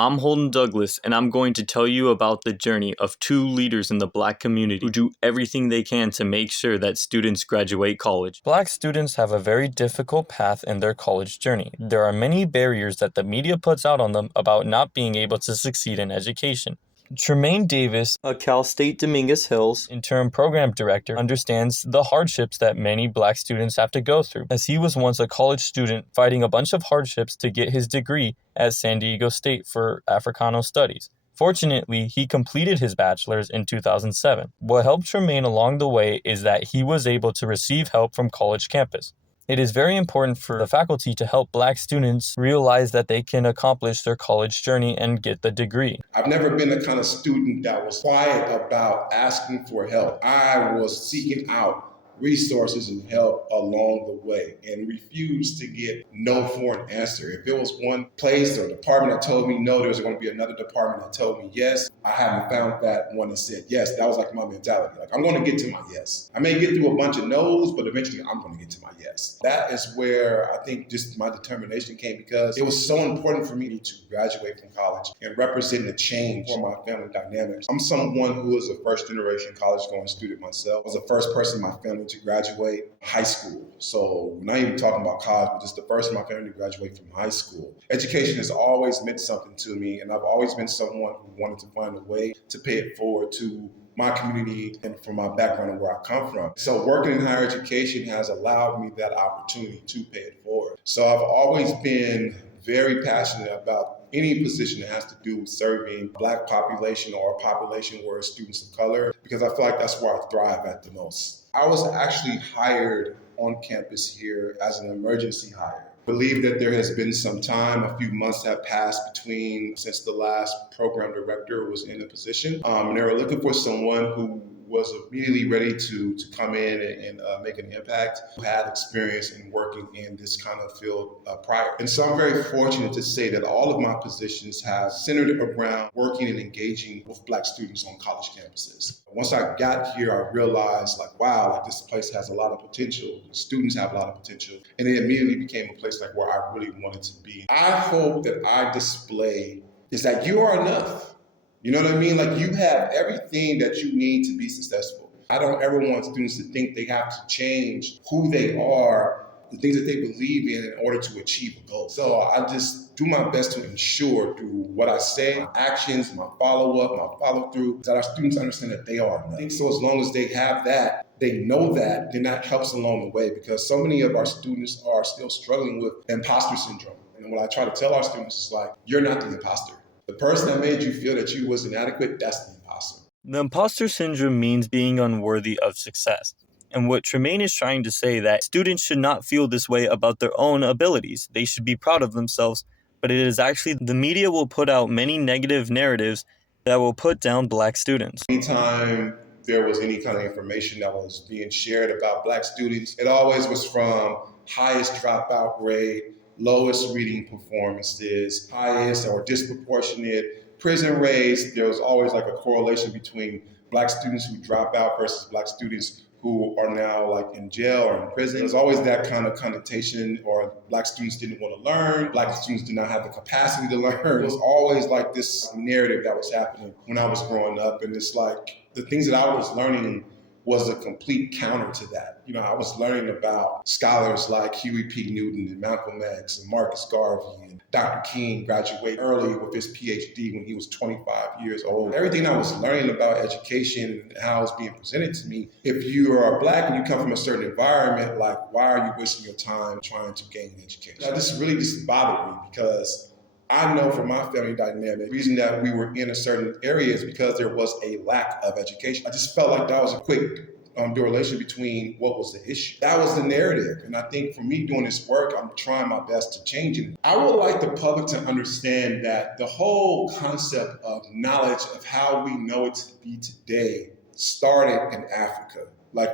I'm Holden Douglas, and I'm going to tell you about the journey of two leaders in the Black community who do everything they can to make sure that students graduate college. Black students have a very difficult path in their college journey. There are many barriers that the media puts out on them about not being able to succeed in education. Tremaine Davis, a Cal State Dominguez Hills interim program director, understands the hardships that many Black students have to go through, as he was once a college student fighting a bunch of hardships to get his degree at San Diego State for Africano Studies. Fortunately, he completed his bachelor's in 2007. What helped Tremaine along the way is that he was able to receive help from college campus. It is very important for the faculty to help Black students realize that they can accomplish their college journey and get the degree. I've never been the kind of student that was quiet about asking for help. I was seeking out resources and help along the way and refused to get no for an answer. If it was one place or department that told me no, there was going to be another department that told me yes. I haven't found that one that said yes. That was like my mentality. Like, I'm going to get to my yes. I may get through a bunch of no's, but eventually I'm going to get to my yes. That is where I think just my determination came, because it was so important for me to graduate from college and represent the change for my family dynamics. I'm someone who is a first generation college going student myself. I was the first person in my family to graduate high school. So we're not even talking about college, but just the first in my family to graduate from high school. Education has always meant something to me, and I've always been someone who wanted to find a way to pay it forward to my community and from my background and where I come from. So working in higher education has allowed me that opportunity to pay it forward. So I've always been very passionate about any position that has to do with serving Black population or a population where students of color, because I feel like that's where I thrive at the most. I was actually hired on campus here as an emergency hire. I believe that there has been some time, a few months have passed since the last program director was in the position. And they were looking for someone who was immediately ready to come in and make an impact, who had experience in working in this kind of field prior. And so I'm very fortunate to say that all of my positions have centered around working and engaging with Black students on college campuses. Once I got here, I realized wow, this place has a lot of potential. The students have a lot of potential. And it immediately became a place where I really wanted to be. I hope that I display is that you are enough. You know what I mean? You have everything that you need to be successful. I don't ever want students to think they have to change who they are, the things that they believe in order to achieve a goal. So I just do my best to ensure through what I say, my actions, my follow-up, my follow-through, that our students understand that they are enough. I think so as long as they have that, they know that, then that helps along the way, because so many of our students are still struggling with imposter syndrome. And what I try to tell our students is you're not the imposter. The person that made you feel that you was inadequate, that's the imposter. The imposter syndrome means being unworthy of success. And what Tremaine is trying to say that students should not feel this way about their own abilities. They should be proud of themselves, but it is actually the media will put out many negative narratives that will put down Black students. Anytime there was any kind of information that was being shared about Black students, it always was from highest dropout rate, lowest reading performances, highest or disproportionate prison rates. There was always a correlation between Black students who drop out versus Black students who are now in jail or in prison. There's always that kind of connotation, or Black students didn't want to learn, Black students did not have the capacity to learn. It was always this narrative that was happening when I was growing up, and it's the things that I was learning was a complete counter to that. I was learning about scholars like Huey P. Newton and Malcolm X and Marcus Garvey, and Dr. King graduated early with his PhD when he was 25 years old. Everything I was learning about education and how it's being presented to me, if you are Black and you come from a certain environment, why are you wasting your time trying to gain education? That just bothered me, because I know from my family dynamic, the reason that we were in a certain area is because there was a lack of education. I just felt that was a quick correlation between what was the issue. That was the narrative. And I think for me doing this work, I'm trying my best to change it. I would like the public to understand that the whole concept of knowledge, of how we know it to be today, started in Africa.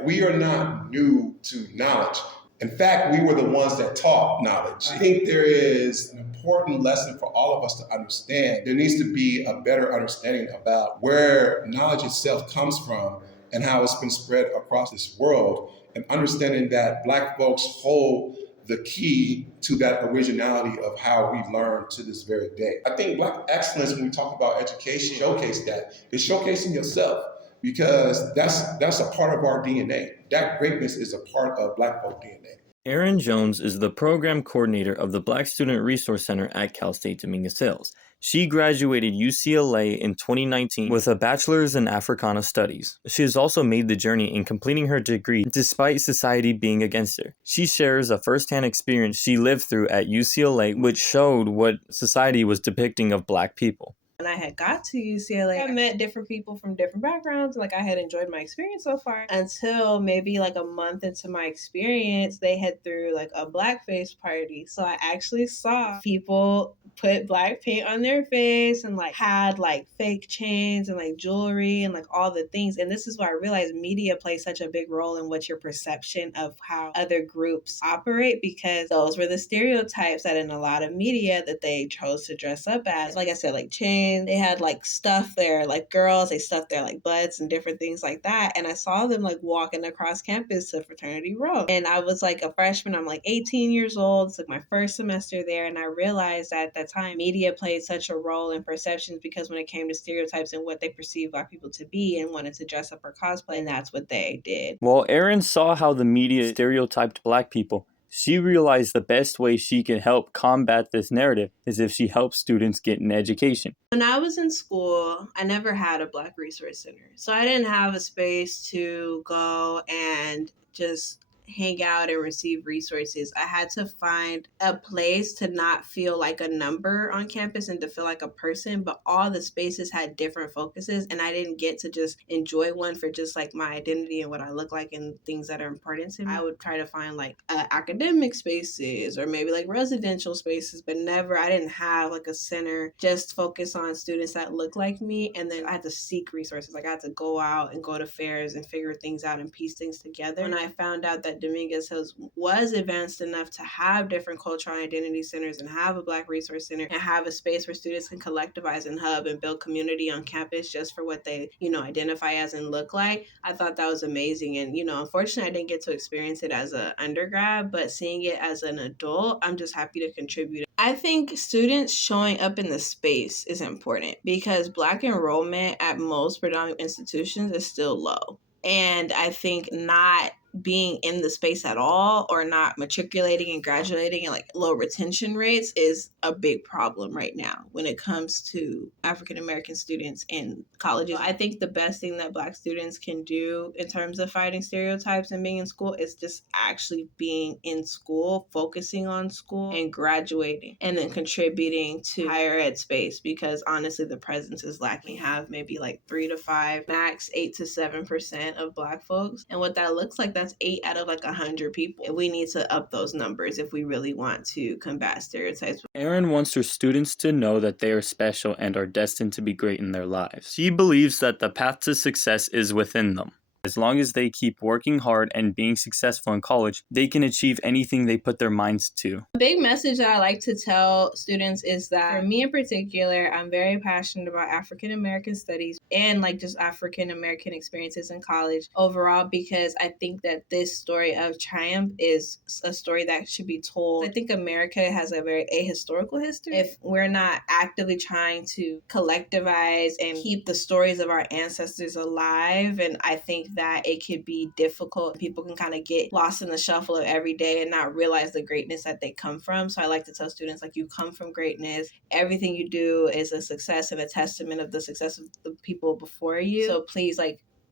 We are not new to knowledge. In fact, we were the ones that taught knowledge. I think there is an important lesson for all of us to understand. There needs to be a better understanding about where knowledge itself comes from and how it's been spread across this world, and understanding that Black folks hold the key to that originality of how we learn to this very day. I think Black excellence, when we talk about education, showcase that. It's showcasing yourself because that's a part of our DNA. That greatness is a part of Black folk DNA. Erin Jones is the program coordinator of the Black Student Resource Center at Cal State Dominguez Hills. She graduated UCLA in 2019 with a bachelor's in Africana Studies. She has also made the journey in completing her degree despite society being against her. She shares a first-hand experience she lived through at UCLA, which showed what society was depicting of Black people. When I had got to UCLA, I met different people from different backgrounds. Like, I had enjoyed my experience so far until maybe like a month into my experience, they had threw like a blackface party. So I actually saw people put black paint on their face and like had like fake chains and like jewelry and like all the things. And this is why I realized media plays such a big role in what your perception of how other groups operate, because those were the stereotypes that in a lot of media that they chose to dress up as. Like I said, like chains. They had like stuff there, like girls, they stuffed their like butts and different things like that. And I saw them like walking across campus to Fraternity Row. And I was like a freshman, I'm like 18 years old. It's like my first semester there. And I realized that at that time, media played such a role in perceptions, because when it came to stereotypes and what they perceived Black people to be and wanted to dress up or cosplay, and that's what they did. While Erin saw how the media stereotyped Black people, she realized the best way she can help combat this narrative is if she helps students get an education. When I was in school, I never had a Black Resource Center. So I didn't have a space to go and just hang out and receive resources. I had to find a place to not feel like a number on campus and to feel like a person, but all the spaces had different focuses, and I didn't get to just enjoy one for just like my identity and what I look like and things that are important to me. I would try to find like academic spaces or maybe like residential spaces, but never, I didn't have like a center just focus on students that look like me. And then I had to seek resources. Like I had to go out and go to fairs and figure things out and piece things together. When I found out that Dominguez Hills was advanced enough to have different cultural identity centers and have a Black Resource Center and have a space where students can collectivize and hub and build community on campus just for what they, identify as and look like, I thought that was amazing. And, unfortunately, I didn't get to experience it as an undergrad, but seeing it as an adult, I'm just happy to contribute. I think students showing up in the space is important because Black enrollment at most predominant institutions is still low. And I think not being in the space at all or not matriculating and graduating and like low retention rates is a big problem right now when it comes to African American students in colleges. I think the best thing that Black students can do in terms of fighting stereotypes and being in school is just actually being in school, focusing on school and graduating and then contributing to higher ed space, because honestly the presence is lacking. Have maybe like 3 to 5, max 8 to 7% of Black folks, and what that looks like, that's 8 out of like 100 people. We need to up those numbers if we really want to combat stereotypes. Erin wants her students to know that they are special and are destined to be great in their lives. She believes that the path to success is within them. As long as they keep working hard and being successful in college, they can achieve anything they put their minds to. A big message that I like to tell students is that for me in particular, I'm very passionate about African American studies and like just African American experiences in college overall, because I think that this story of triumph is a story that should be told. I think America has a very ahistorical history. If we're not actively trying to collectivize and keep the stories of our ancestors alive, and I think that it could be difficult. People can kind of get lost in the shuffle of every day and not realize the greatness that they come from. So I like to tell students, like, you come from greatness. Everything you do is a success and a testament of the success of the people before you. So please,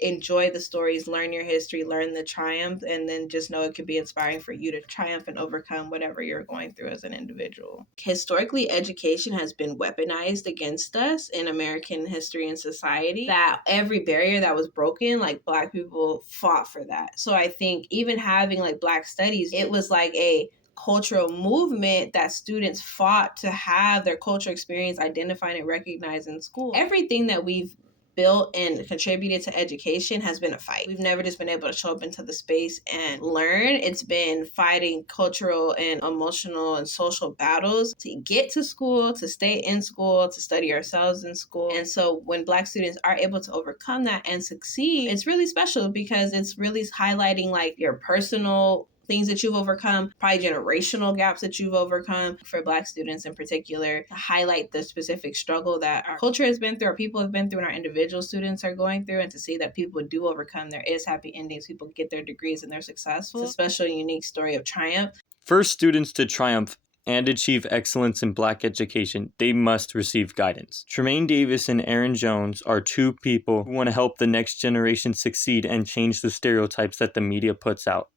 enjoy the stories, learn your history, learn the triumph, and then just know it could be inspiring for you to triumph and overcome whatever you're going through as an individual. Historically, education has been weaponized against us in American history and society, that every barrier that was broken, like Black people fought for that. So I think even having like Black studies, it was like a cultural movement that students fought to have their cultural experience identified and recognized in school. Everything that we've built and contributed to education has been a fight. We've never just been able to show up into the space and learn. It's been fighting cultural and emotional and social battles to get to school, to stay in school, to study ourselves in school. And so when Black students are able to overcome that and succeed, it's really special because it's really highlighting like your personal things that you've overcome, probably generational gaps that you've overcome for Black students in particular, to highlight the specific struggle that our culture has been through, our people have been through, and our individual students are going through, and to see that people do overcome. There is happy endings. People get their degrees and they're successful. It's a special, unique story of triumph. For students to triumph and achieve excellence in Black education, they must receive guidance. Tremaine Davis and Aaron Jones are two people who want to help the next generation succeed and change the stereotypes that the media puts out.